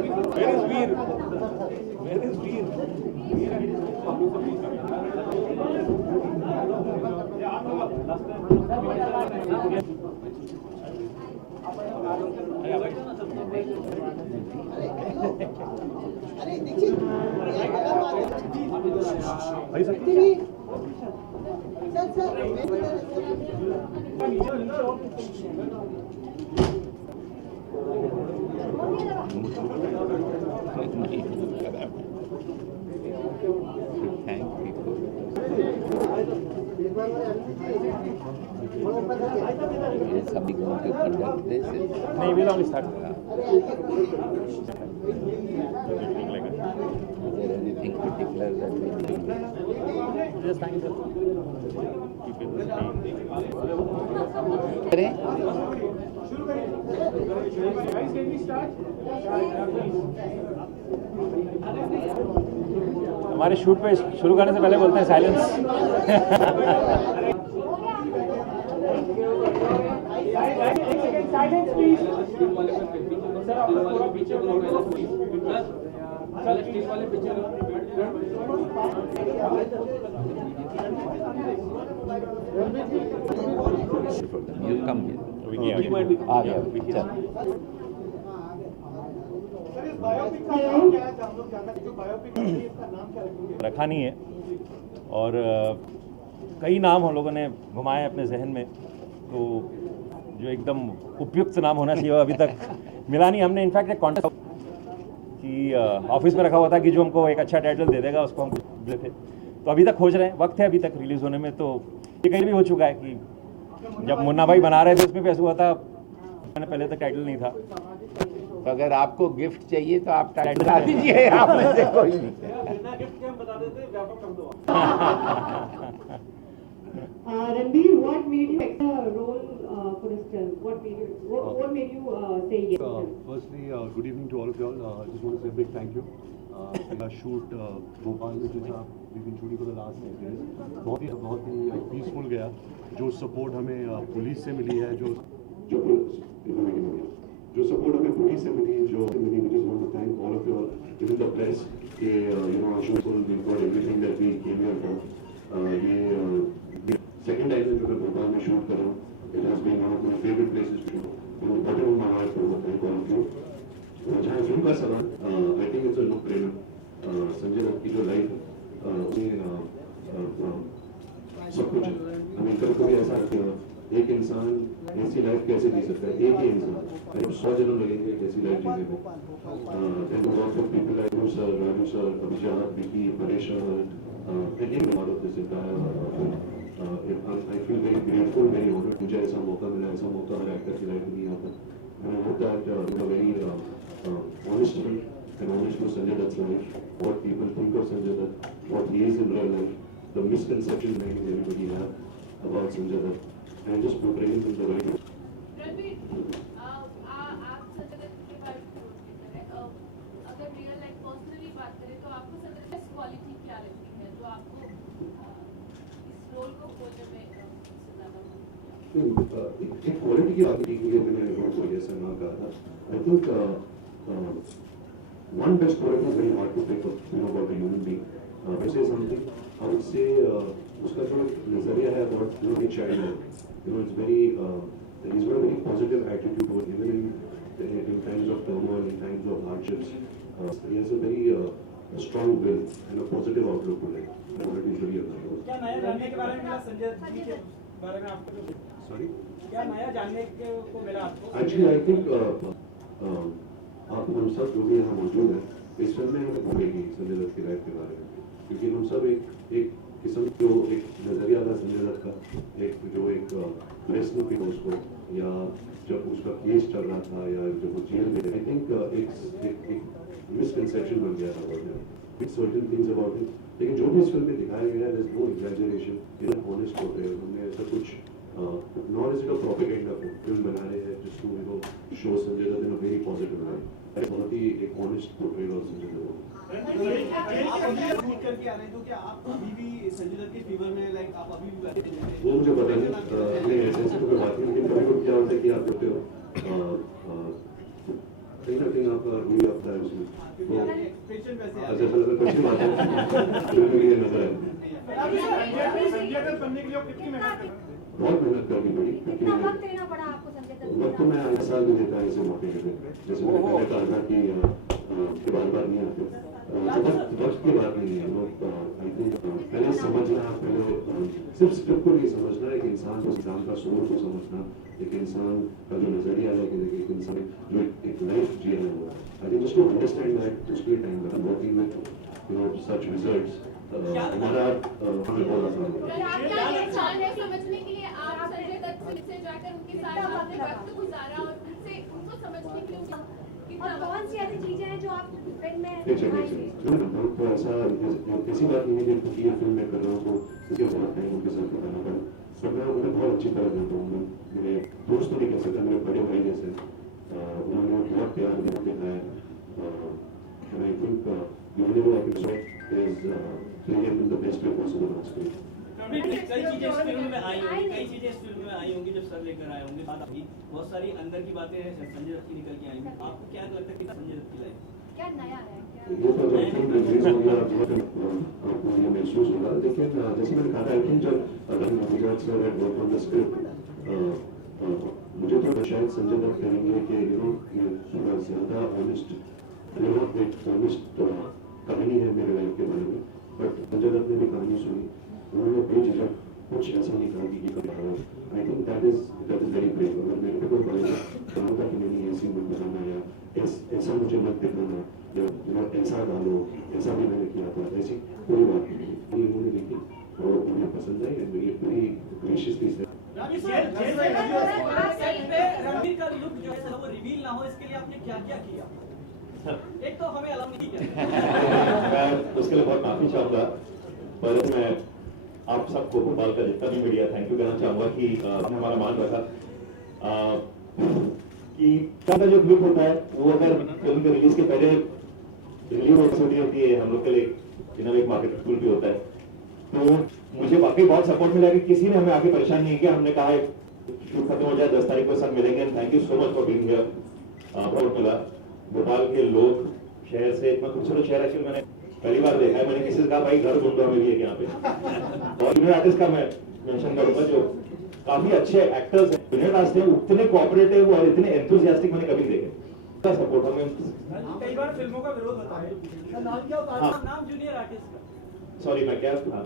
Where is Veer? Where is Veer? भाई Somebody going to conduct this? नहीं we'll only start. Is there anything particular that we need to do? Just thank you. करें? हमारे shoot पे शुरू करने से पहले बोलते हैं साइलेंस. You come here. आ गया चल. रखा नहीं है और कई नाम हम लोगों ने घुमाए अपने जहन में, तो जो एकदम उपयुक्त नाम होना चाहिए वो अभी तक मिला नहीं. हमने इनफैक्ट एक कॉन्टेस्ट कि ऑफिस में रखा हुआ था कि जो हमको एक अच्छा टाइटल दे देगा उसको हम दे थे, तो अभी तक खोज रहे हैं. वक्त है अभी तक रिलीज़ होने में, तो ये कहीं भी हो चुका है कि जब मुन्ना भाई बना रहे थे उसमें भी ऐसा हुआ था, मैंने पहले तक टाइटल नहीं था. तो अगर आपको गिफ्ट चाहिए तो आप टाइटल बता दीजिए, आप में से कोई नहीं. Ranbir, what made you accept the role for this film? What made you say yes? Firstly, good evening to all of y'all. I just want to say a big thank you. मेरा shoot Bhopal में जो था, we've been shooting for the last 8 days. बहुत ही peaceful गया. जो support हमें police से मिली है, जो सपोर्ट हमें पुलिस से मिली, we just want to thank all of you all, even the press. Our shoot we've got everything that we came here for. ये second time जो मैं भोपाल में शूट कर रहा हूँ, it has been one of my favorite places to shoot. Bottom of my heart for thank all of you. जहाँ film का सवाल, I think it's a no brainer. Sanjay Dutt की जो लाइफ सब कुछ है. कभी ऐसा एक इंसान ऐसी लाइफ कैसे जी सकता है, एक ही इंसान 100 जन्म लगेंगे कैसी लाइफ जीने में. And lots of people like Raju sir, Abhijat, Vicky, Paresh and even part of this entire film. I feel very grateful, very honored. मुझे ऐसा मौका मिला, ऐसा मौका हर एक्टर की लाइफ में नहीं आता. And I hope that in a very honest film and honest to Sanjay Dutt's life, what people think of Sanjay Dutt, what he is in real life, the misconceptions maybe everybody have about Sanjay Dutt, and just portraying him the right way. Ranbir, आप संजय दत्त के बारे में अगर real life personally बात करें तो आपको संजय दत्त की क्वालिटी क्या लगती है जो आपको इस रोल को खोजने में सबसे ज्यादा एक क्वालिटी की बात की है, मैंने रोल को ऐसा ना कहा था. I think one best quality is very hard to pick up, about a human being. I say something, I would say उसका जो नजरिया है about a child है, it's very he's got a very positive attitude toward even in times of turmoil, in times of hardships. He has a very strong will and a positive outlook to life. Quality is very important. क्या नया जानने के बारे में मिला संजय जी के बारे में आपको? Sorry? क्या नया जानने को मिला आपको? Actually, I think आप हम सब जो भी यहाँ मौजूद हैं, इस फिल्म में हमें भूलेगी संजय दत्त की लाइफ के बारे में, क्योंकि हम सब एक किस्म जो एक नजरिया था संजय दत्त का, एक प्रश्न भी उसको, या जब उसका केस चल रहा था या जब वो जेल में, आई थिंक एक मिसकंसेप्शन बन गया था with certain things about it. लेकिन जो भी इस फिल्म में दिखाया गया है, there's no exaggeration, it's an honest portrayal. हमने ऐसा कुछ nor is it a propaganda film बना रहे हैं just to show Sanjay Dutt in a very positive way. बहुत ही एक honest portrayal of Sanjay Dutt. वो मुझे पता नहीं, ऐसे तो कोई बात नहीं, लेकिन कभी कभी क्या होता है कि आप करते हो कहीं ना कहीं आपका रूल आता है उसमें तो एक्सप्रेशन वैसे अच्छा चलो अच्छी बात है बिल्कुल ये नजर है संजय दत्त बनने के लिए कितनी मेहनत करना बहुत मेहनत करनी पड़ी कितना वक्त देना पड़ा आपको संजय दत्त वक्त तो मैं हर साल भी देता है ऐसे मौके पे जैसे मैंने पहले कहा था कि बार नहीं आते वक्त की बात नहीं है लोग आई थिंक पहले समझना पहले सिर्फ स्क्रिप्ट को नहीं समझना एक इंसान को इंसान का सोच को समझना एक इंसान का जो नजरिया है कि एक इंसान जो एक लाइफ जिया है वो आई थिंक उसको अंडरस्टैंड दैट उसके टाइम लगा वर्किंग विद सच रिजल्ट्स हमारा हमें बहुत आसान पर आप क्या इंसान है समझने के लिए आप संजय दत्त से जाकर उनके साथ आपने वक्त गुजारा और उनसे उनको समझने के लिए कितना और कौन सी ऐसी चीजें हैं जो आप फिल्म में तो ऐसा ऐसी बात नहीं है कि ये फिल्म मैं कर रहा हूँ तो इसके बहुत टाइम उनके साथ बताना पड़ा सब मैं उन्हें बहुत अच्छी तरह जानता हूँ मेरे दोस्त तो नहीं कह सकता मेरे बड़े भाई जैसे उन्होंने बहुत प्यार दिखाया and I think whenever I can say is playing it in the best way possible on screen. कई चीजें इस फिल्म में आई होंगी कई चीजें इस फिल्म में आई होंगी जब सर लेकर आए होंगे बात होगी बहुत सारी अंदर की बातें हैं संजय दत्त की निकल के आई होंगी आपको क्या लगता है कि संजय दत्त की लाइफ क्या नया है ये तो जब फिल्म रिलीज होगी आपको ये महसूस होगा लेकिन जैसे मैंने कहा आई थिंक जब Gujarat sir had work on the script मुझे तो शायद संजय दत्त कहेंगे कि ये थोड़ा ज्यादा ऑनेस्ट ऑनेस्ट कहानी है मेरे लाइफ के बारे में बट संजय दत्त ने भी कहानी सुनी उन्होंने बेझिझक कुछ ऐसा नहीं कहा कि ये कर रहा है आई think that is very brave अगर मेरे को कोई बोलेगा कहा था कि नहीं ऐसी मत बनाना या ऐसा मुझे मत दिखाना या ऐसा डालो ऐसा भी मैंने किया था ऐसी कोई बात नहीं उन्होंने लिखी और उन्हें पसंद आई और ये पूरी ग्रेशियसली से रणबीर का लुक जो है वो रिवील ना हो इसके लिए आपने क्या क्या किया एक तो हमें अलाउ नहीं किया मैं उसके लिए बहुत माफी चाहूंगा पर मैं आप सबको भोपाल का जितना भी मीडिया थैंक यू कहना चाहूंगा कि आपने हमारा मान रखा कि का जो ग्रुप होता है वो अगर फिल्म के रिलीज के पहले रिलीज होती है हम लोग के लिए जिन्होंने एक मार्केट टूल भी होता है तो मुझे वाकई बहुत सपोर्ट मिला कि किसी ने हमें आगे परेशान नहीं किया हमने कहा शूट खत्म हो जाए 10 तारीख को सब मिलेंगे and thank you so much for being here बहुत मिला भोपाल के लोग शहर से इतना खूबसूरत शहर एक्चुअली मैंने पहली बार देखा है मैंने किसी से कहा भाई घर ढूंढो हमें भी यहाँ पे और जूनियर आर्टिस्ट का मैं मेंशन करूंगा जो काफी अच्छे एक्टर्स हैं जूनियर आर्टिस्ट हैं उतने कोऑपरेटिव और इतने एंथुसियास्टिक मैंने कभी देखे सपोर्ट हमें कई बार फिल्मों का विरोध होता है नाम क्या होता है नाम जूनियर आर्टिस्ट का सॉरी मैं क्या का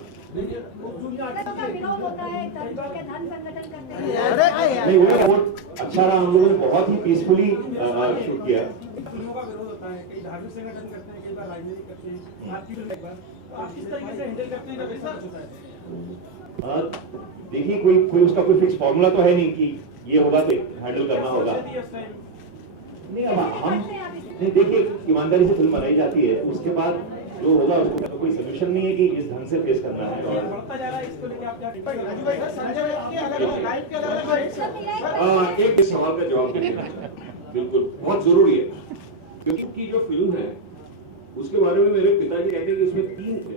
विरोध होता है धन संगठन करते हैं नहीं वो बहुत अच्छा रहा हम लोगों ने बहुत ही पीसफुली शूट किया फिल्मों का विरोध होता है कई धार्मिक संगठन करते हैं कई बार राजनीतिक करते हैं आपकी फिल्म एक बार तो आप किस तरीके से हैंडल करते हैं जब ऐसा होता है देखिए कोई उसका कोई फिक्स फॉर्मूला तो है नहीं कि ये होगा तो हैंडल करना होगा नहीं अब हम नहीं देखिए ईमानदारी से फिल्म बनाई जाती है उसके बाद जो होगा उसको तो कोई सोल्यूशन नहीं है कि इस ढंग से फेस करना है और बढ़ता जा रहा है इसको लेके आप क्या राजू भाई सर संजय दत्त के अलग लाइफ के अलग एक सवाल का जवाब देना बिल्कुल बहुत जरूरी है क्योंकि जो फिल्म है उसके बारे में मेरे पिताजी कहते हैं कि उसमें 3 थे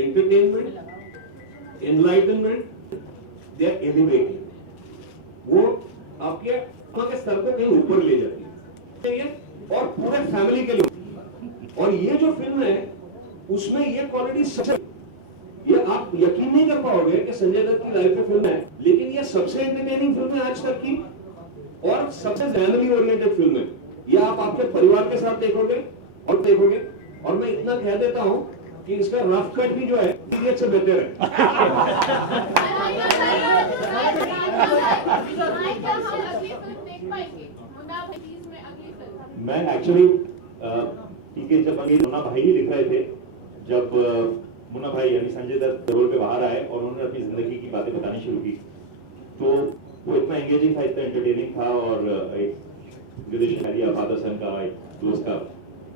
entertainment enlightenment they are elevating वो आपके स्तर को कहीं ऊपर ले जाती है और पूरे फैमिली के लिए और ये जो फिल्म है उसमें ये क्वालिटी सबसे ये आप यकीन नहीं कर पाओगे कि संजय दत्त की लाइफ में फिल्म है लेकिन ये सबसे एंटरटेनिंग फिल्म है आज तक की और सबसे फैमिली ओरिएंटेड फिल्म है ये आप आपके परिवार के साथ देखोगे और मैं इतना कह देता हूं कि इसका रफ कट भी जो है पीरियड से बेहतर है मैं एक्चुअली ठीक है जब मुन्ना भाई ही लिख रहे थे जब मुन्ना भाई यानी संजय दत्त रोल पे बाहर आए और उन्होंने अपनी जिंदगी की बातें बतानी शुरू की तो वो इतना एंगेजिंग था इतना एंटरटेनिंग था और एक रिलेशन फादर सन का एक दोस्त का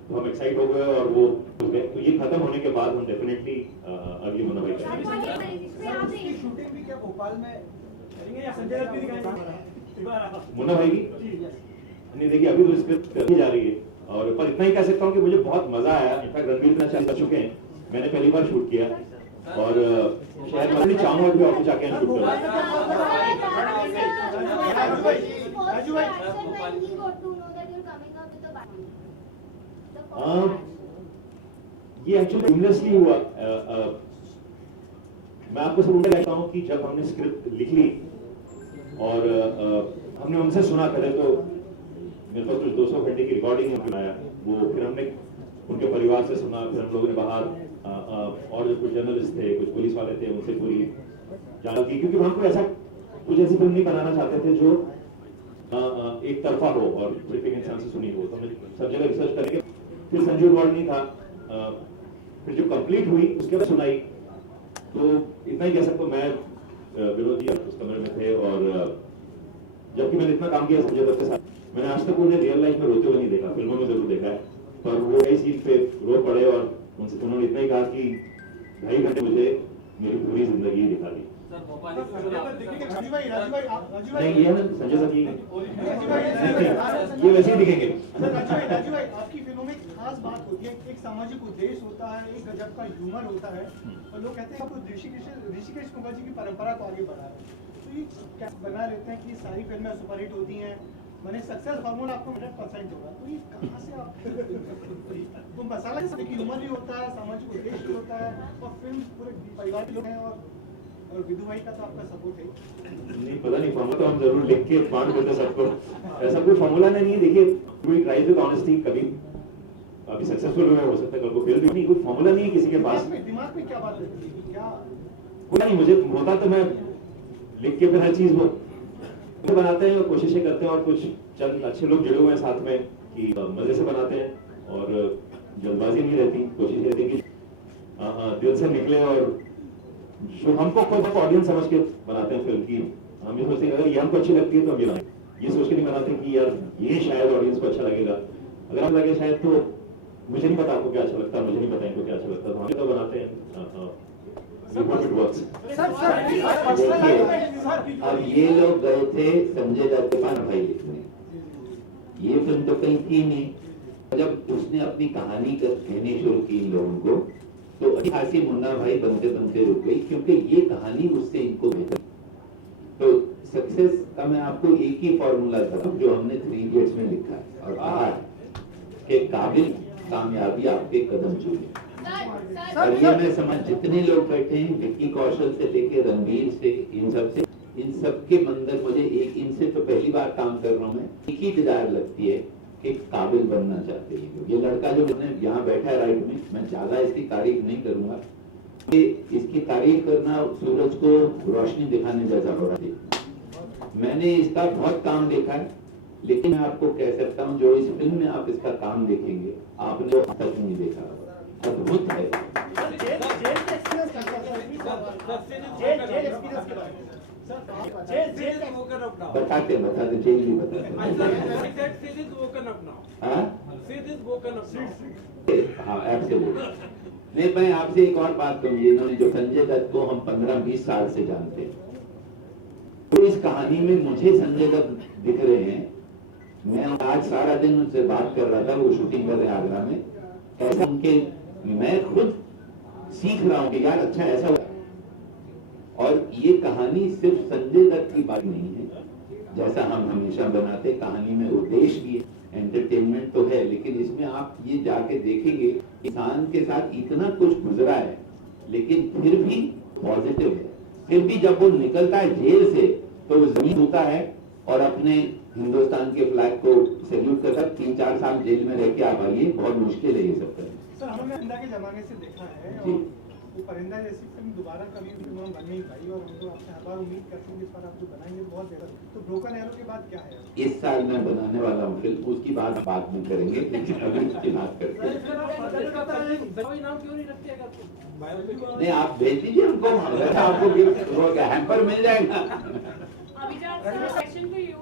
तो हम एक्साइट हो गए और वो तो ये खत्म होने के बाद हम डेफिनेटली अगली मुन्ना भाई शूटिंग भी क्या भोपाल में करेंगे या संजय दत्त भी दिखाएंगे मुन्ना भाई की नहीं देखिए अभी तो स्क्रिप्ट जा रही है और पर इतना ही कह सकता हूँ कि मुझे बहुत मजा आया इनफैक्ट रणबीर इतना अच्छा कर चुके हैं मैंने पहली बार शूट किया और शायद मैं नहीं चाहूंगा कि ऑफिस आके शूट करूं राजू भाई ये एक्चुअली सीमलेसली हुआ। मैं आपको सब उम्मीद करता हूँ कि जब हमने स्क्रिप्ट लिख ली और हमने उनसे सुना पहले, तो मेरे पास कुछ 200 घंटे की रिकॉर्डिंग है बनाया वो, फिर हमने उनके परिवार से सुना, फिर हम लोगों ने बाहर और जो कुछ जर्नलिस्ट थे, कुछ पुलिस वाले थे, उनसे पूरी जानकारी की, क्योंकि हमको ऐसा कुछ ऐसी फिल्म नहीं बनाना चाहते थे जो एक तरफा हो और ब्रीफिंग इंसान से सुनी हो। तो हमने सब जगह रिसर्च करके फिर संजू वर्ल्ड नहीं था, फिर जो कंप्लीट हुई उसके बाद सुनाई। तो इतना ही कह सकता हूँ, मैं विनोद जी उस कमरे में थे और जबकि मैंने इतना काम किया संजय दत्त के साथ, मैंने आज तक उन्हें रियल लाइफ में रोते हुए नहीं देखा, फिल्मों में जरूर देखा है, पर वो कई सीन पे रो पड़े और उनसे उन्होंने इतना ही कहा कि 2.5 घंटे मुझे मेरी पूरी जिंदगी दिखा दी। नहीं ये ना संजय सर ये वैसे ही दिखेंगे। राजू भाई, आपकी फिल्मों में खास बात होती है, एक सामाजिक उद्देश्य होता है, एक गजब का ह्यूमर होता है, और लोग कहते हैं आपको ऋषिकेश कुमार जी की परंपरा को आगे बढ़ा है। तो ये क्या बना लेते हैं कि सारी फिल्में सुपरहिट होती हैं, मैंने सक्सेस फार्मूला आपको 100% होगा, तो ये कहाँ से आप तो मसाला ह्यूमर भी होता है, सामाजिक उद्देश्य भी होता है, और फिल्म पूरे परिवार के लोग हैं, और विधु भाई का तो आपका सपोर्ट है। नहीं पता नहीं, फॉर्मूला तो हम जरूर लिख के बांट देते सबको, ऐसा कोई फॉर्मूला नहीं। देखिए वी ट्राई विद ऑनेस्टी, कभी अभी सक्सेसफुल हुए हो सकता है, कल को फेल भी नहीं, कोई फॉर्मूला नहीं है किसी के पास। दिमाग में क्या बात है, क्या कोई नहीं, मुझे होता तो मैं लिख के फिर हर चीज वो बनाते हैं और कोशिशें करते हैं, और कुछ चंद अच्छे लोग जुड़े हुए हैं साथ में कि मजे से बनाते हैं और जल्दबाजी नहीं रहती, कोशिश रहती है कि दिल से निकले, और जो हमको खुद ऑडियंस समझ के बनाते हैं फिल्म की। हम ये सोचते हैं अगर ये हमको अच्छी लगती है तो हम ये बनाएं, ये सोच के नहीं बनाते कि यार ये शायद ऑडियंस को अच्छा लगेगा। अगर हम लगे शायद तो मुझे नहीं पता आपको क्या अच्छा लगता है, मुझे नहीं पता इनको क्या अच्छा लगता है, तो हम तो बनाते हैं। अब ये लोग गए थे संजय दत्त के पास भाई लिखने, ये फिल्म तो कहीं थी नहीं, जब उसने अपनी कहानी कहनी शुरू की इन लोगों को, तो अच्छी खासी मुन्ना भाई बनते बनते रुक गई, क्योंकि ये कहानी उससे इनको बेहतर। तो सक्सेस का मैं आपको एक ही फॉर्मूला बताऊं जो हमने 3 इडियट्स में लिखा है और कहा है कि काबिल कामयाबी आपके कदम चूमे। और ये मैं समझ जितने लोग बैठे हैं, विक्की कौशल से लेके रणवीर से, इन सब के अंदर मुझे एक, इनसे तो पहली बार काम कर रहा हूँ मैं, एक ही डिजायर लगती है कि काबिल बनना चाहते हैं। ये लड़का जो यहाँ बैठा है राइट में, मैं ज्यादा इसकी तारीफ नहीं करूंगा, कि इसकी तारीफ करना सूरज को रोशनी दिखाने जैसा हो रहा है। मैंने इसका बहुत काम देखा है, लेकिन मैं आपको कह सकता हूँ जो इस फिल्म में आप इसका काम देखेंगे आपने अब तक नहीं देखा, अद्भुत है। बताते जेल भी बताते। हाँ एब्सोल्युटली। नहीं, मैं आपसे एक और बात कहूँगी, इन्होंने जो संजय दत्त को हम 15-20 साल से जानते हैं, तो इस कहानी में मुझे संजय दत्त दिख रहे हैं। मैं आज सारा दिन उनसे बात कर रहा था, वो शूटिंग कर रहे हैं आगरा में, ऐसा उनके मैं खुद सीख रहा हूँ कि यार अच्छा ऐसा हुआ। और ये कहानी सिर्फ संजय दत्त की बात नहीं है, जैसा हम हमेशा बनाते, कहानी में उद्देश्य भी है, एंटरटेनमेंट तो है, लेकिन इसमें आप ये जाके देखेंगे इंसान के साथ इतना कुछ गुजरा है, लेकिन फिर भी पॉजिटिव है। फिर भी जब वो निकलता है जेल से तो वो जमीन होता है और अपने हिंदुस्तान के फ्लैग को सैल्यूट करता है। 3-4 साल जेल में रह के आप आइए, बहुत मुश्किल है ये सब करना। सर हमने परिंदा के जमाने से देखा है, और वो परिंदा जैसी फिल्म दोबारा कभी फिल्म बन नहीं पाई, और हम तो आपसे हर बार उम्मीद करते हैं कि इस बार आप जो बनाएंगे बहुत बेहतर। तो ब्रोकन एरो के बाद क्या है? इस साल मैं बनाने वाला हूँ फिल्म, उसकी बात बाद में करेंगे, लेकिन अभी उसकी बात करते हैं। नहीं आप भेज दीजिए हमको, आपको गिफ्ट हैम्पर मिल जाएगा। Abhijat, sir, question for you.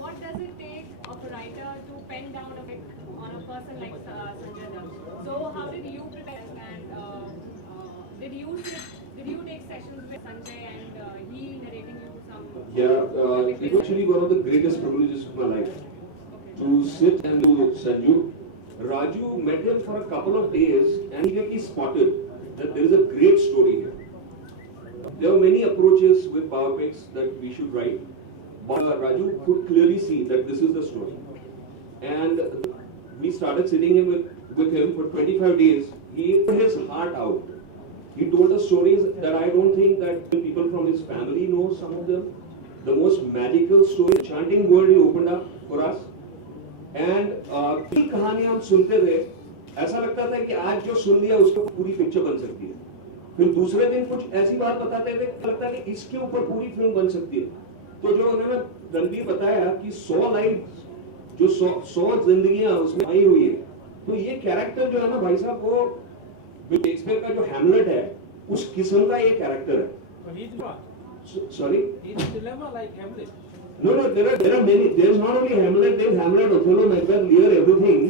What does it take of a writer to pen down a book on a person like Sanjay Dutt? So how did you prepare, and did you take sessions with Sanjay and he narrating you some? Yeah, it was actually one of the greatest privileges of my life to sit and do Sanju. Raju met him for a couple of days and he spotted that there is a great story here. There were many approaches with biopics that we should write, but Raju could clearly see that this is the story. And we started sitting in with with him for 25 days. He put his heart out. He told us stories that I don't think that people from his family know some of them. The most magical story, enchanting world he opened up for us. And कई कहानी हम सुनते थे, ऐसा लगता था कि आज जो सुन लिया उसके ऊपर पूरी पिक्चर बन सकती है. फिर दूसरे दिन कुछ ऐसी बात बताते थे, लगता है कि इसके ऊपर पूरी फिल्म बन सकती है. तो जो उन्होंने रणबीर बताया कि 100 लाइफ, जो 100 जिंदगियां उसमें आई हुई है, तो ये कैरेक्टर जो है ना भाई साहब, वो शेक्सपियर का जो हैमलेट है उस किस्म का ये कैरेक्टर है. Sorry? It's dilemma like Hamlet. No, there are many. There's not only Hamlet, there's Hamlet, Othello, Macbeth, Lear, everything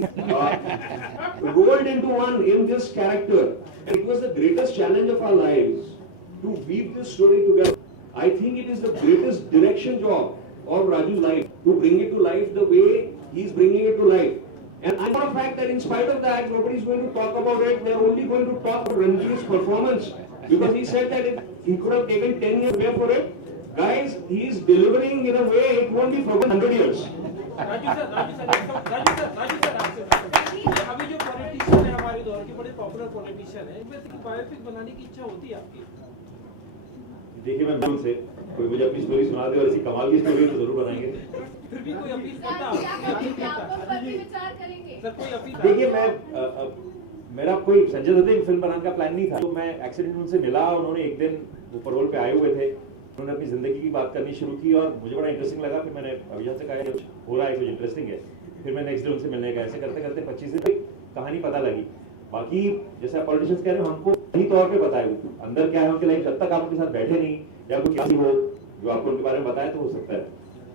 rolled into one in this character. And it was the greatest challenge of our lives to weave this story together. I think it is the greatest direction job of Raju's life, to bring it to life the way he's bringing it to life. And I know the fact that in spite of that, nobody's going to talk about it. They're only going to talk about Ranveer's performance. Because he said that if he could have taken 10 years away for it, guys, he is delivering in a way it won't be forgotten 100 years. Raju sir, अभी जो politician है हमारे दौर के बड़े popular politician है, इनमें biopic बनाने की इच्छा होती है आपकी? देखिए मैं बिल्कुल से कोई मुझे अपनी स्टोरी सुना दे और ऐसी कमाल की स्टोरी तो जरूर बनाएंगे. फिर भी कोई अपील करता है? विचार करेंगे सर कोई अपील? देखिए मैं मेरा कोई संजय दत्त की फिल्म बनाने का प्लान नहीं था. तो मैं एक्सीडेंट उनसे मिला, उन्होंने एक दिन वो पैरोल पे आए हुए थे, उन्होंने अपनी जिंदगी की बात करनी शुरू की और मुझे बड़ा इंटरेस्टिंग लगा. फिर मैंने अभियान से कहा कुछ हो रहा है, कुछ इंटरेस्टिंग है. फिर मैं नेक्स्ट डे उनसे मिलने गया. ऐसे करते करते 25 दिन कहानी पता लगी. बाकी जैसे आप पॉलिटिशियंस कह रहे हो, हमको सही तौर पे पता है अंदर क्या है उनकी लाइफ. जब तक आप उनके साथ बैठे नहीं या कुछ ऐसी हो जो आपको उनके बारे में बताया तो हो सकता है.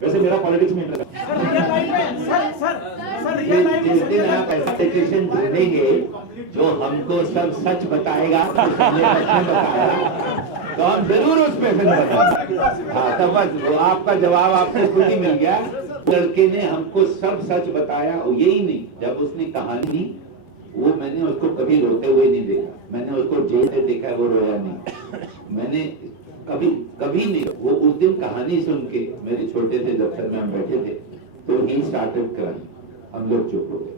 वैसे मेरा पॉलिटिक्स में इंटरेस्ट जिस दिन आप ऐसा पॉलिटिशियन ढूंढेंगे जो हमको सब सच बताएगा, बताया तो हम जरूर उसमें फिल्म बनाएंगे. हाँ, तो बस वो आपका जवाब आपको खुद ही मिल गया. लड़के ने हमको सब सच बताया. और यही नहीं, जब उसने कहानी, वो मैंने उसको कभी रोते हुए नहीं देखा. मैंने उसको जेल में देखा, वो रोया नहीं. मैंने कभी नहीं. वो उस दिन कहानी सुन के, मेरे छोटे से दफ्तर में हम बैठे थे, तो ही स्टार्टेड क्राइंग. हम लोग चुप हो गए.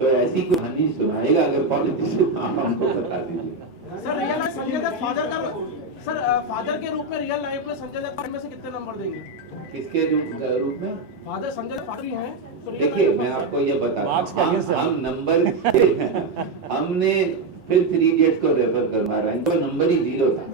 तो ऐसी कहानी सुनाएगा अगर पॉलिटिशियन, आप हमको बता दीजिए. Sir real life Sanjay Dutt father के रूप में रियल लाइफ में संजय दत्त में से कितने नंबर देंगे? किसके रूप में? फादर संजय दत्त फादर ही हैं. तो देखिए मैं आपको ये बता, हम नंबर हमने फिर 3 इडियट्स को रेफर करवा रहा है. इनका नंबर ही 0 था.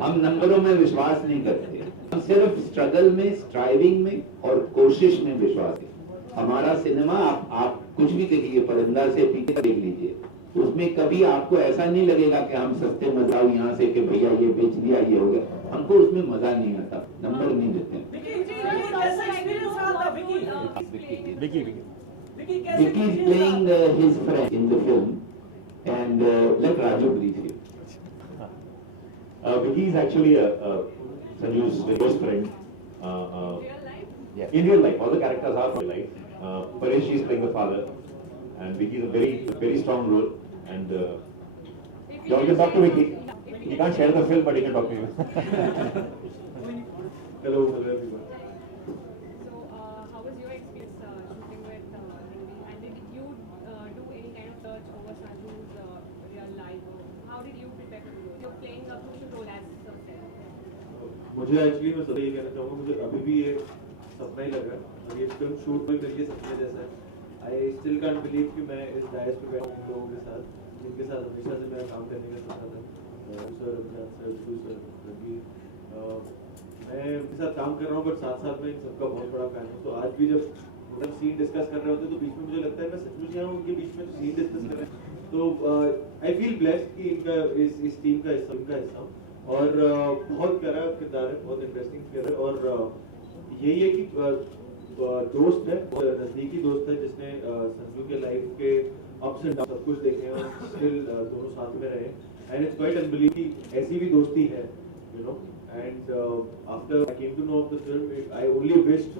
हम नंबरों में विश्वास नहीं करते. हम सिर्फ स्ट्रगल में, स्ट्राइविंग में और कोशिश में विश्वास है. हमारा सिनेमा आप कुछ भी देखिए, परिंदा से पीछे देख लीजिए, उसमें कभी आपको ऐसा नहीं लगेगा कि हम सस्ते मजाओ यहाँ से कि भैया ये बेच दिया, ये हो गया. हमको उसमें मजा नहीं आता. नंबर नहीं देते. Vicky is playing his friend in the film, and let Raju brief you. Vicky is actually Sanju's very close friend. Real life? Yeah, in real life, all the characters are from real life. Paresh is playing the father, and Vicky is a very strong role. And you all can talk to Vicky. He can't share the film, but he can talk to you. Hello everyone. So, how was your experience shooting with Ranveer? And did you do any kind of search over Sanju's real life? Or how did you prepare for the role? You're playing a crucial role as Sir. मुझे actually मैं सही कहना चाहूँगा, मुझे अभी भी ये सपना ही लगा और ये फिल्म शूट भी करिए सपने जैसा है. आई स्टिल कांट बिलीव कि मैं इस डायस पे बैठा हूँ लोगों के साथ, जिनके साथ हमेशा से मेरा काम करने का सपना था. सर अभियान सर, सर रणवीर, मैं इनके साथ काम कर रहा हूँ, बट साथ साथ में इन सबका बहुत बड़ा फैन हूँ. तो आज भी जब मतलब सीन डिस्कस कर रहे होते तो बीच में मुझे लगता है मैं सचमुच यहाँ उनके बीच में सीन डिस्कस कर रहे हैं. तो आई फील ब्लेस्ड कि इनका इस टीम का हिस्सा हूँ. और बहुत प्यारा किरदार है, बहुत इंटरेस्टिंग किरदार है. और यही है कि दोस्त है, नजदीकी दोस्त है, जिसने संजू के लाइफ के अप्स एंड डाउन सब कुछ देखे हैं और स्टिल दोनों साथ में रहे. एंड इट्स क्वाइट अनबिलीवेबल कि ऐसी भी दोस्ती है, you know. And after I came to know of the film, I only wished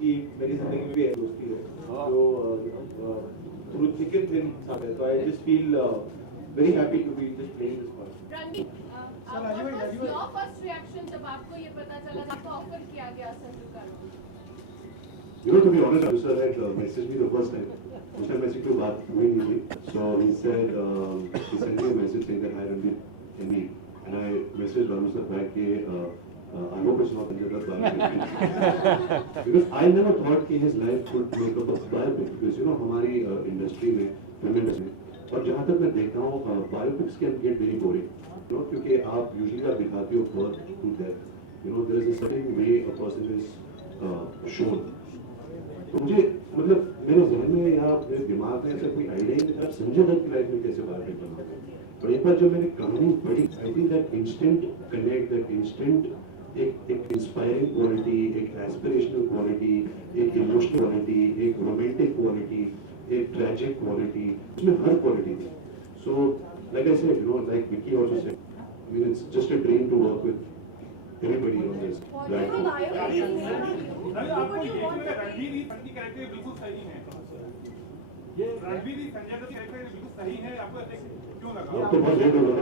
कि मेरी जिंदगी में भी ऐसी दोस्ती है जो you know through thick and thin साथ है. तो I just feel very happy to be just playing this part. Ranveer, your first reaction जब आपको ये पता चला, आपको ऑफर किया गया संजू का role? You know, to be honest, Anushka had messaged me the first time. उस टाइम ऐसी कोई बात हुई नहीं की थी. So he said he sent me a message saying that hi Ranveer and me, and I messaged Ranu sir back ke I hope it's not Sanjay Dutt biopic because I never thought कि his life could make up a biopic because you know हमारी industry में film industry में और जहाँ तक मैं देखता हूँ biopics can get very boring, you know, क्योंकि आप यूजुअली आप दिखाते हो birth to death, you know there is a certain way a person is shown. तो मुझे मतलब मेरे जहन में या मेरे दिमाग में ऐसा कोई आइडिया नहीं था संजय दत्त की लाइफ में कैसे बायोपिक बनाऊंगा. पर एक बार जब मैंने कहानी पढ़ी, I think that instant connect, that instant एक इंस्पायरिंग क्वालिटी, एक एस्पिरेशनल क्वालिटी, एक इमोशनल क्वालिटी, एक रोमांटिक क्वालिटी, एक ट्रैजिक क्वालिटी, इसमें हर क्वालिटी थी. So like I said, you know, like Vicky also said, I mean it's just a dream to work with anybody on this platform. आपको ये रणवीर की character बिल्कुल सही है, ये रणवीर संजय दत्त की कैरेक्टर बिल्कुल सही है, आपको ऐसे क्यों लगा? अब तो बहुत लेट हो गया.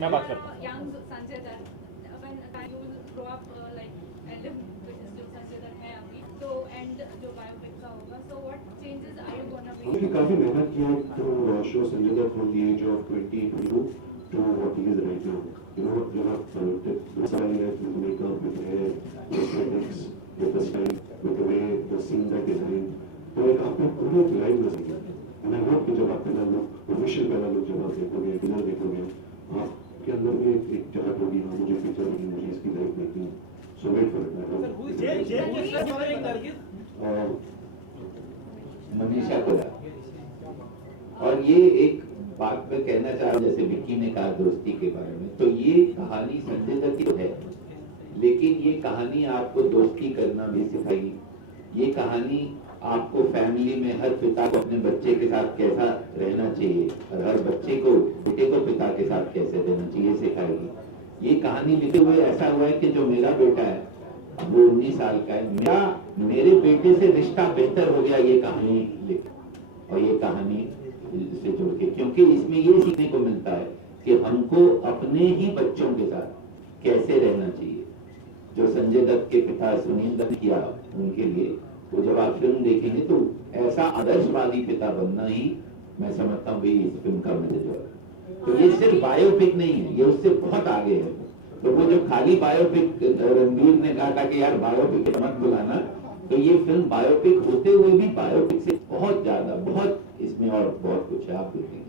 मैं बात करता हूँ. Young Sanjay Dutt, when you grow up and live with जो Sanjay Dutt है अभी, तो and जो biopic का होगा, so what changes are you gonna be? हमने काफी मेहनत किया to show Sanjay Dutt from the age of 20-22 to what he is right now. You know, you have the style with the makeup, with the hair, with the aesthetics, with the style, with the way the scenes are designed. तो एक आपने पूरे live में सीखा. And I hope कि जब आप पहला लुक, ऑफिशियल पहला लुक जब आप देखोगे, डिनर देखोगे, आपके अंदर में एक झलक होगी, हाँ मुझे पिक्चर देखनी, मुझे इसकी लाइफ देखनी. So wait for it. Manisha Koirala. और ये एक बात मैं कहना चाह रहा हूँ, जैसे विक्की ने कहा दोस्ती के बारे में, तो ये कहानी संजय दत्त की है, लेकिन ये कहानी आपको दोस्ती करना भी सिखाएगी. ये कहानी आपको फैमिली में हर पिता को अपने बच्चे के साथ कैसा रहना चाहिए और हर बच्चे को बेटे को पिता के साथ कैसे रहना चाहिए सिखाएगी. ये कहानी लिखे हुए ऐसा हुआ है कि जो मेरा बेटा है वो 19 साल का है, मेरे बेटे से रिश्ता बेहतर हो गया ये कहानी लिख और ये कहानी से जोड़ के, क्योंकि इसमें ये सीखने को मिलता है कि हमको अपने ही बच्चों के साथ कैसे रहना चाहिए. जो संजय दत्त के पिता सुनील दत्त किया उनके लिए, वो जब आप फिल्म देखेंगे तो ऐसा आदर्शवादी पिता बनना ही मैं समझता हूँ इस फिल्म का मैसेज है. तो ये सिर्फ बायोपिक नहीं है, ये उससे बहुत आगे है. तो वो जो खाली बायोपिक रणवीर ने कहा था कि यार बायोपिक मत बुलाना, तो ये फिल्म बायोपिक होते हुए भी बायोपिक से बहुत ज्यादा, बहुत इसमें और बहुत कुछ है. आप देखेंगे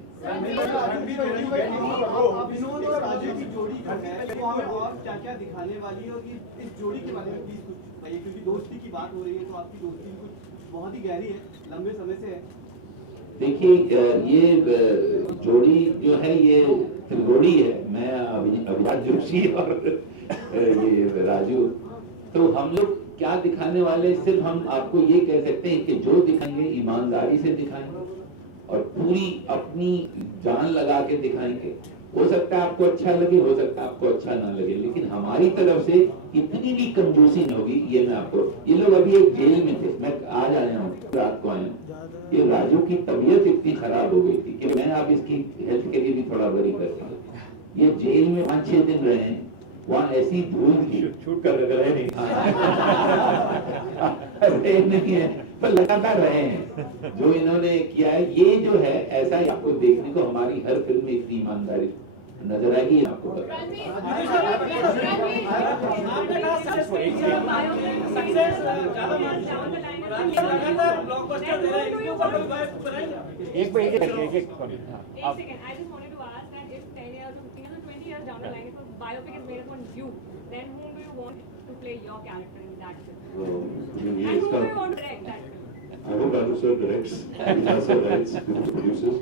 क्या क्या दिखाने वाली है, और इस जोड़ी के बारे में प्लीज कुछ बताइए, क्योंकि दोस्ती की बात हो रही है, तो आपकी दोस्ती कुछ बहुत ही गहरी है, लंबे समय से है. देखिए ये जोड़ी जो है ये त्रिगोड़ी है, मैं अभिलाष जोशी और ये राजू. तो हम लोग क्या दिखाने वाले, सिर्फ हम आपको ये कह सकते हैं कि जो दिखाएंगे ईमानदारी से दिखाएंगे और पूरी अपनी जान लगा के दिखाएंगे. हो सकता है आपको अच्छा लगे, हो सकता है आपको अच्छा ना लगे, लेकिन हमारी तरफ से इतनी भी कंजूसी नहीं होगी. ये मैं आपको, ये लोग अभी एक जेल में थे, मैं आज आया हूँ, रात को आया हूँ. ये राजू की तबीयत इतनी खराब हो गई थी कि मैं आप इसकी हेल्थ के लिए भी थोड़ा वरी करता हूँ. ये जेल में 5-6 दिन रहे हैं, वहाँ ऐसी धूल थी, शूट कर रहे नहीं नहीं है, पर लगातार रहे हैं. जो इन्होंने किया है, ये जो है ऐसा ही आपको देखने को हमारी हर फिल्म में इतनी ईमानदारी नजर आएगी. आपको पता एक पे एक Second, I just wanted to ask that if 10 years or 15 years or 20 years down the line, if a biopic is made upon you, then whom do you want to play your character in that film? And who do you want to direct that film? I hope Raju sir directs, he also writes, he produces.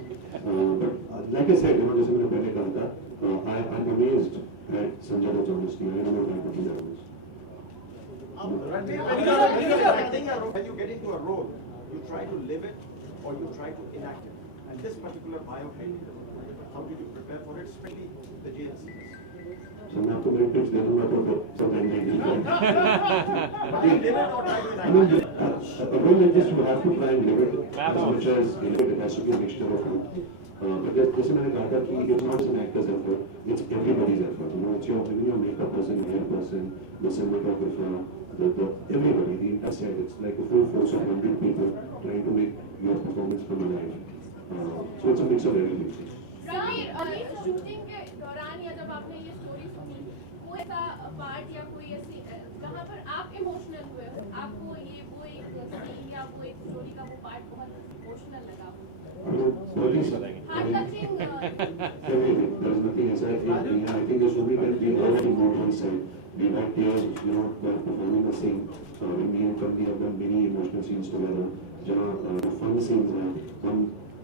But like I said, you know, जैसे मैंने पहले कहा था, I'm amazed at Sanjay Dutt's honesty. I don't know if I can do that. When you get into a role, you try to live it or you try to enact it. And this particular biopic, how did you prepare for it, especially the jail scenes? So मैं आपको मेरे tips दे दूँगा तो सब जानेंगे. Do you live it or try to enact it? A role like this, you have to try and live it as much as it has to be a mixture of both. But जैसे मैंने कहा था कि it's not just an actor's effort, it's everybody's effort. You know, it's your makeup person, your hair person, the cinematographer, everybody, the entire set. It's like a full force of 100 people trying to make your performance come alive. So it's a mix of everything. Ranveer, shooting के दौरान या जब आपने ये story सुनी, कोई ऐसा part या कोई ऐसी जहाँ पर आप इमोशनल हुए हो, आपको ये वो एक सीन या वो एक स्टोरी का वो पार्ट बहुत इमोशनल लगा हो? Heart touching. Everything. There's nothing aside. I think there's so many times we all had emotional side. We had tears, you know, while performing the scene. When me and Kamli have done many emotional scenes together. जहाँ fun scenes हैं, हम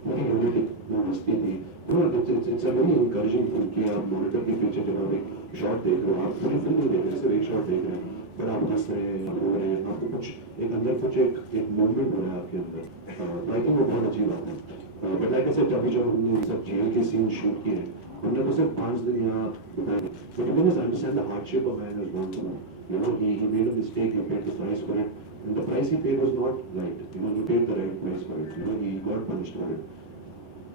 पूरी everything वो मस्ती थी. You know, it's a very encouraging thing कि आप monitor के पीछे जब आप एक shot देख रहे हो, आप पूरी फिल्म नहीं देख रहे, सिर्फ एक shot देख रहे हैं, पर आप हंस रहे हैं, आप रो रहे हैं, आपको कुछ एक अंदर कुछ एक मोमेंट हो रहा है आपके अंदर. I think वो बहुत अच्छी बात है. But like I said, जब हमने सब जेल के सीन शूट किए, हमने तो सिर्फ 5 दिन यहाँ बिताए. But you must understand the hardship a man has gone through. You know, he made a mistake, he paid the price for it, and the price he paid was not right. You know, he paid the right price for it. You know, he got punished for it.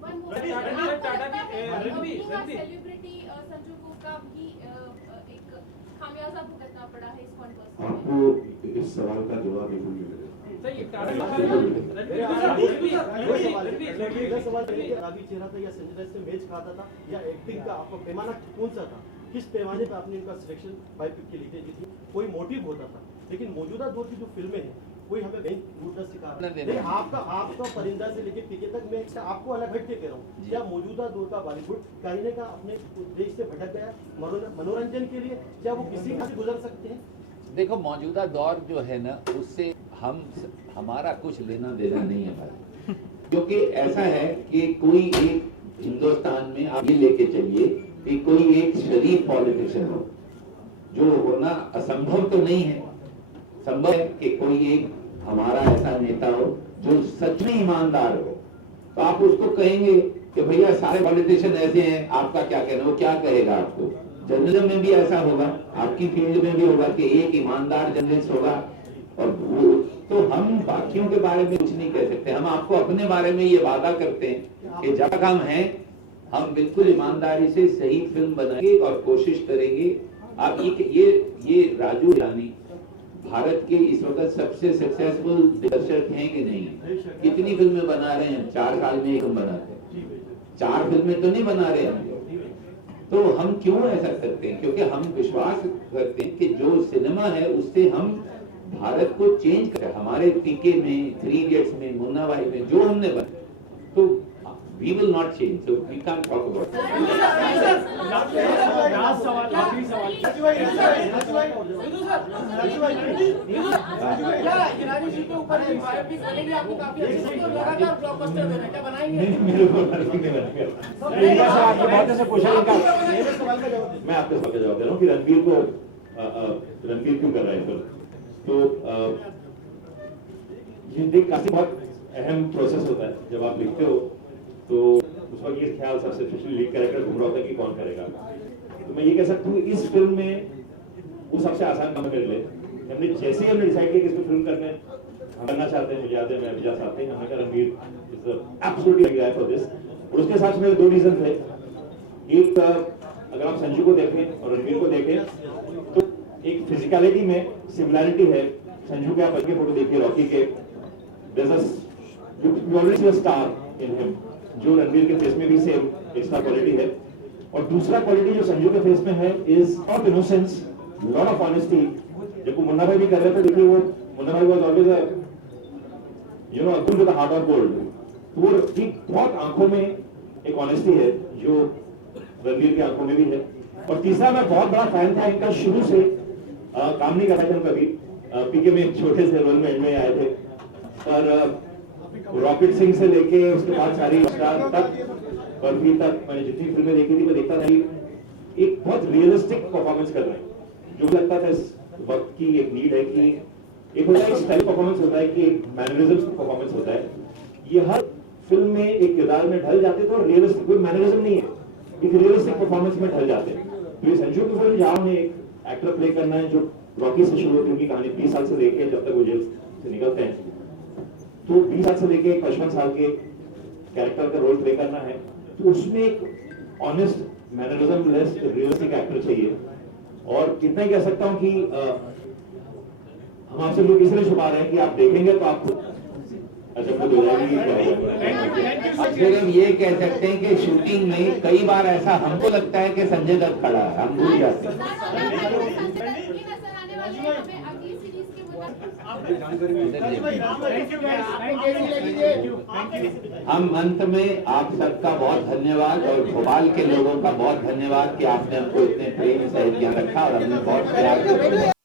One more. आपको लगता है being a celebrity Sanju को का भी एक खामियाजा भुगतना पड़ा है इस कॉन्वर्सेशन में? आपको इस सवाल का जवाब बिल्कुल नहीं मिलेगा. रावी चेहरा था या संजय दत्त से मैच खाता था या एक्टिंग का आपका पैमाना कौन सा था? किस पैमाने पे आपने इनका सिलेक्शन बायोपिक के लिए की थी? कोई मोटिव होता था, लेकिन मौजूदा दौर की जो फिल्में हैं कोई हमें बैंक लूटना सिखा रहा है. आपका परिंदा से लेके पीके तक मैं आपको अलग हट के कह रहा हूँ. क्या मौजूदा दौर का बॉलीवुड कहीं ना कहीं अपने देश से भटक गया मनोरंजन के लिए? क्या वो किसी का भी गुजर सकते हैं? देखो, मौजूदा दौर जो है ना, उससे हमारा कुछ लेना देना नहीं है भाई. क्योंकि ऐसा है कि कोई एक हिंदुस्तान में आप ये लेके चलिए कि कोई एक शरीफ पॉलिटिशियन हो, जो होना असंभव तो नहीं है. संभव है कि कोई एक हमारा ऐसा नेता हो जो सच में ईमानदार हो, तो आप उसको कहेंगे कि भैया सारे पॉलिटिशियन ऐसे हैं, आपका क्या कहना. वो क्या कहेगा आपको. जर्नलिज्म में भी ऐसा होगा, आपकी फील्ड में भी होगा कि एक ईमानदार जर्नलिस्ट होगा. और तो हम बाकियों के बारे में कुछ नहीं कह सकते. हम आपको अपने बारे में ये वादा करते हैं कि जब हम हैं, हम बिल्कुल ईमानदारी से सही फिल्म बनाएंगे और कोशिश करेंगे. आप ये राजू हिरानी भारत के इस वक्त सबसे सक्सेसफुल दर्शक हैं कि नहीं? कितनी फिल्में बना रहे हैं? 4 साल में एक हम बनाते हैं. 4 फिल्में तो नहीं बना रहे हम. तो हम क्यों ऐसा करते हैं? क्योंकि हम विश्वास करते हैं कि जो सिनेमा है उससे हम भारत को चेंज करें. हमारे पीके में, 3 इडियट्स में, मुन्ना भाई में जो हमने बनाया, तो we will not change, so we can't talk about मैं आपके सवाल का जवाब दे रहा हूँ कि रणवीर क्यों कर रहा है फिल्म. तो ये देख काफी बहुत अहम प्रोसेस होता है. जब आप लिखते हो तो उस वक्त ये ख्याल सबसे स्पेशली लीड कैरेक्टर घूम रहा होता है कि कौन करेगा. तो मैं ये कह सकता हूँ इस फिल्म में वो सबसे आसान काम कर ले. हमने जैसे ही हमने डिसाइड किया कि इसको फिल्म करना चाहते हैं, मुझे याद है मैं अभिजा साहब थे, हमने कहा Ranveer is absolutely right guy for this. और उसके साथ मेरे 2 रीजन थे. एक, अगर आप संजू को देखें और रणवीर को देखें तो एक फिजिकलिटी में सिमिलरिटी है. संजू के आप बच्चे फोटो देखिए रॉकी के, स्टार इन हिम, जो रणवीर के फेस में भी सेम एक्स्ट्रा क्वालिटी है. और दूसरा क्वालिटी जो संजू के फेस में है is of innocence, lot of honesty. जब वो मुन्ना भाई भी कर रहे थे, देखिए वो मुन्ना भाई was always a good with the heart of gold. तो वो बहुत आंखों में एक ऑनेस्टी है जो रणवीर की आंखों में भी है. और तीसरा, मैं बहुत बड़ा फैन था इनका शुरू से. काम नहीं करा था कभी. पीके में एक छोटे से रोल में आए थे, और रॉकेट सिंह से लेके उसके बाद सारी स्टार तक बर्फी तक मैंने जितनी फिल्में देखी थी, मैं देखता था एक बहुत रियलिस्टिक परफॉर्मेंस कर रहे हैं. जो लगता था इस वक्त की एक नीड है कि एक होता है स्टाइल परफॉर्मेंस, होता है कि एक मैनरिज्म परफॉर्मेंस होता है. ये हर फिल्म में एक किरदार में ढल जाते तो रियलिस्टिक, कोई मैनरिज्म नहीं है, एक रियलिस्टिक परफॉर्मेंस में ढल जाते हैं. तो ये संजू की फिल्म जहाँ उन्हें एक एक्टर प्ले करना है जो रॉकी से शुरू होती है, उनकी कहानी 20 साल से लेके जब तक वो जेल से निकलते हैं, तो 20 साल से लेके 55 साल के कैरेक्टर का रोल प्ले करना है, तो उसमें एक honest mannerism less realistic actor चाहिए। और इतना ही कह सकता हूं कि हम आपसे लोग इसलिए छुपा रहे हैं कि आप देखेंगे तो आपको अच्छा खुद हो जाएगी। फिर हम ये कह सकते हैं कि शूटिंग में कई बार ऐसा हमको लगता है कि संजय दत्त खड़ा है, हम भूल जाते हैं। हम अंत में आप सबका बहुत धन्यवाद और भोपाल के लोगों का बहुत धन्यवाद कि आपने हमको इतने प्रेम से ध्यान रखा और हमने बहुत प्यार